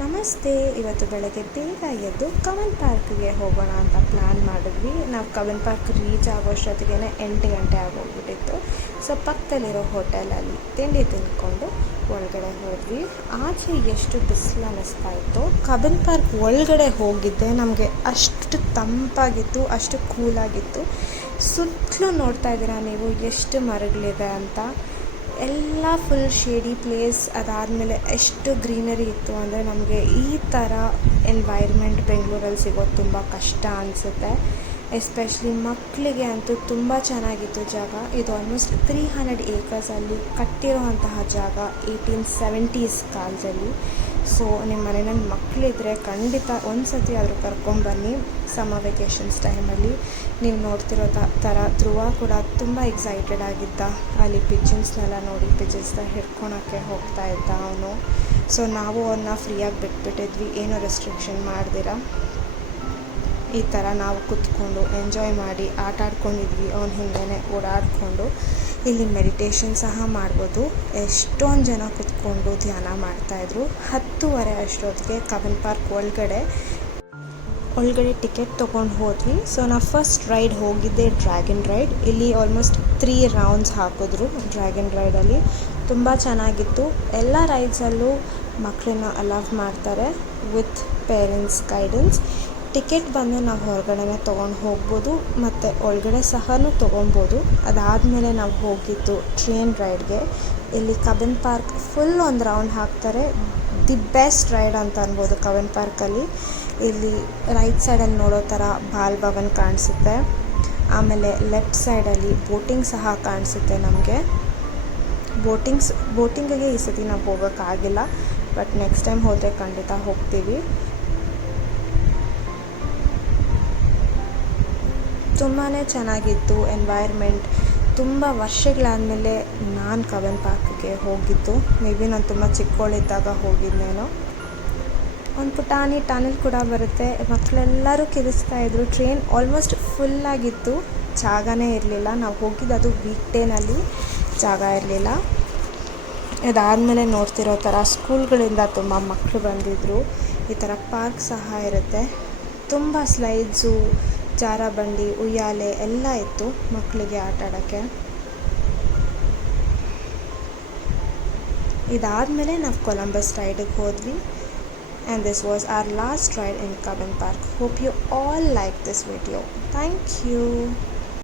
ನಮಸ್ತೆ. ಇವತ್ತು ಬೆಳಗ್ಗೆ ಬೇಗ ಎದ್ದು ಕಬ್ಬನ್ ಪಾರ್ಕ್ಗೆ ಹೋಗೋಣ ಅಂತ ಪ್ಲ್ಯಾನ್ ಮಾಡಿದ್ವಿ. ನಾವು ಕಬ್ಬನ್ ಪಾರ್ಕ್ ರೀಚ್ ಆಗೋಷ್ಟೊತ್ತಿಗೆ 8 ಗಂಟೆ ಆಗೋಗ್ಬಿಟ್ಟಿತ್ತು. ಸೊ ಪಕ್ಕದಲ್ಲಿರೋ ಹೋಟೆಲಲ್ಲಿ ತಿಂಡಿ ತಿಂದ್ಕೊಂಡು ಒಳಗಡೆ ಹೋದ್ವಿ. ಆಚೆ ಎಷ್ಟು ಬಿಸಿಲು ಅನ್ನಿಸ್ತಾ ಇತ್ತು. ಕಬ್ಬನ್ ಪಾರ್ಕ್ ಒಳಗಡೆ ಹೋಗಿದ್ದೆ ನಮಗೆ ಅಷ್ಟು ತಂಪಾಗಿತ್ತು, ಅಷ್ಟು ಕೂಲಾಗಿತ್ತು. ಸುತ್ತಲೂ ನೋಡ್ತಾ ಇದ್ದೀರಾ ನೀವು ಎಷ್ಟು ಮರಗಳಿದೆ ಅಂತ. ಎಲ್ಲ ಫುಲ್ ಶೇಡಿ ಪ್ಲೇಸ್. ಅದಾದಮೇಲೆ ಎಷ್ಟು ಗ್ರೀನರಿ ಇತ್ತು ಅಂದರೆ ನಮಗೆ ಈ ಥರ ಎನ್ವೈರ್ಮೆಂಟ್ ಬೆಂಗಳೂರಲ್ಲಿ ಸಿಗೋದು ತುಂಬ ಕಷ್ಟ ಅನಿಸುತ್ತೆ. ಎಸ್ಪೆಷಲಿ ಮಕ್ಕಳಿಗೆ ಅಂತೂ ತುಂಬ ಚೆನ್ನಾಗಿತ್ತು ಜಾಗ. ಇದು ಆಲ್ಮೋಸ್ಟ್ 300 ಏಕರ್ಸಲ್ಲಿ ಕಟ್ಟಿರುವಂತಹ ಜಾಗ 1870s ಕಾಲದಲ್ಲಿ. ಸೊ ನಿಮ್ಮ ಮನೆಯಲ್ಲಿ ಮಕ್ಕಳಿದ್ರೆ ಖಂಡಿತ ಒಂದು ಸತಿ ಆದರೂ ಕರ್ಕೊಂಬನ್ನಿ ಸಮ್ಮರ್ ವೆಕೇಷನ್ಸ್ ಟೈಮಲ್ಲಿ. ನೀವು ನೋಡ್ತಿರೋ ಥರ ಧ್ರುವ ಕೂಡ ತುಂಬ ಎಕ್ಸೈಟೆಡ್ ಆಗಿದ್ದ. ಅಲ್ಲಿ ಪಿಜನ್ಸ್ನೆಲ್ಲ ನೋಡಿ ಪಿಜನ್ಸ್ನ ಹಿಡ್ಕೊಳಕ್ಕೆ ಹೋಗ್ತಾ ಇದ್ದ ಅವನು. ಸೊ ನಾವು ಅವನ್ನ ಫ್ರೀಯಾಗಿ ಬಿಟ್ಬಿಟ್ಟಿದ್ವಿ, ಏನೂ ರೆಸ್ಟ್ರಿಕ್ಷನ್ ಮಾಡ್ದಿರ. ಈ ಥರ ನಾವು ಕೂತ್ಕೊಂಡು ಎಂಜಾಯ್ ಮಾಡಿ ಆಟ ಆಡ್ಕೊಂಡಿದ್ವಿ. ಅವನ ಹಿಂದೆ ಓಡಾಡಿಕೊಂಡು ಇಲ್ಲಿ ಮೆಡಿಟೇಷನ್ ಸಹ ಮಾಡ್ಬೋದು. ಎಷ್ಟೊಂದು ಜನ ಕೂತ್ಕೊಂಡು ಧ್ಯಾನ ಮಾಡ್ತಾಯಿದ್ರು. 10:30 ಅಷ್ಟೊತ್ತಿಗೆ ಕಬ್ಬನ್ ಪಾರ್ಕ್ ಒಳಗಡೆ ಟಿಕೆಟ್ ತೊಗೊಂಡು ಹೋದ್ವಿ. ಸೊ ನಾವು ಫಸ್ಟ್ ರೈಡ್ ಹೋಗಿದ್ದೆ ಡ್ರ್ಯಾಗನ್ ರೈಡ್. ಇಲ್ಲಿ ಆಲ್ಮೋಸ್ಟ್ 3 ರೌಂಡ್ಸ್ ಹಾಕಿದ್ರು ಡ್ರ್ಯಾಗನ್ ರೈಡಲ್ಲಿ. ತುಂಬ ಚೆನ್ನಾಗಿತ್ತು. ಎಲ್ಲ ರೈಡ್ಸಲ್ಲೂ ಮಕ್ಕಳನ್ನ ಅಲೌವ್ ಮಾಡ್ತಾರೆ ವಿತ್ ಪೇರೆಂಟ್ಸ್ ಗೈಡೆನ್ಸ್. ಟಿಕೆಟ್ ಬಂದು ನಾವು ಹೊರಗಡೆ ತೊಗೊಂಡು ಹೋಗ್ಬೋದು ಮತ್ತು ಒಳಗಡೆ ಸಹ ತೊಗೊಬೋದು. ಅದಾದಮೇಲೆ ನಾವು ಹೋಗಿದ್ದು ಟ್ರೈನ್ ರೈಡ್ಗೆ. ಇಲ್ಲಿ ಕಬ್ಬನ್ ಪಾರ್ಕ್ ಫುಲ್ ಒಂದು ರೌಂಡ್ ಹಾಕ್ತಾರೆ. ದಿ ಬೆಸ್ಟ್ ರೈಡ್ ಅಂತ ಅನ್ಬೋದು ಕಬ್ಬನ್ ಪಾರ್ಕಲ್ಲಿ. ಇಲ್ಲಿ ರೈಟ್ ಸೈಡಲ್ಲಿ ನೋಡೋ ಥರ ಬಾಲ್ ಭವನ್ ಕಾಣಿಸುತ್ತೆ. ಆಮೇಲೆ ಲೆಫ್ಟ್ ಸೈಡಲ್ಲಿ ಬೋಟಿಂಗ್ ಸಹ ಕಾಣಿಸುತ್ತೆ ನಮಗೆ. ಬೋಟಿಂಗಿಗೆ ಈ ಸತಿ ನಾವು ಹೋಗೋಕ್ಕಾಗಿಲ್ಲ, ಬಟ್ ನೆಕ್ಸ್ಟ್ ಟೈಮ್ ಹೋದರೆ ಖಂಡಿತ ಹೋಗ್ತೀವಿ. ತುಂಬಾ ಚೆನ್ನಾಗಿತ್ತು ಎನ್ವೈರ್ಮೆಂಟ್. ತುಂಬ ವರ್ಷಗಳಾದಮೇಲೆ ನಾನು ಕಬ್ಬನ್ ಪಾರ್ಕ್ಗೆ ಹೋಗಿದ್ದು. ಮೇ ಬಿ ನಾನು ತುಂಬ ಚಿಕ್ಕವಳಿದ್ದಾಗ ಹೋಗಿದ್ದೇನೋ. ಒಂದು ಪುಟಾಣಿ ಟನಲ್ ಕೂಡ ಬರುತ್ತೆ. ಮಕ್ಕಳೆಲ್ಲರೂ ಕಿರಿಸ್ತಾಯಿದ್ರು. ಟ್ರೈನ್ ಆಲ್ಮೋಸ್ಟ್ ಫುಲ್ಲಾಗಿತ್ತು, ಜಾಗನೇ ಇರಲಿಲ್ಲ. ನಾವು ಹೋಗಿದ್ದು ಅದು ವೀಕ್ಡೇನಲ್ಲಿ, ಜಾಗ ಇರಲಿಲ್ಲ. ಇದಾದಮೇಲೆ ನೋಡ್ತಿರೋ ಥರ ಸ್ಕೂಲ್ಗಳಿಂದ ತುಂಬ ಮಕ್ಕಳು ಬಂದಿದ್ದರು. ಈ ಥರ ಪಾರ್ಕ್ ಸಹ ಇರುತ್ತೆ. ತುಂಬ ಸ್ಲೈಡ್ಸು, ಜಾರಬಂಡಿ, ಉಯ್ಯಾಲೆ ಎಲ್ಲ ಇತ್ತು ಮಕ್ಕಳಿಗೆ ಆಟ ಆಡೋಕ್ಕೆ. ಇದಾದಮೇಲೆ ನಾವು ಕೊಲಂಬಸ್ ರೈಡಿಗೆ ಹೋದ್ವಿ. And this was our last ride in Cubbon park. Hope you all like this video. Thank you.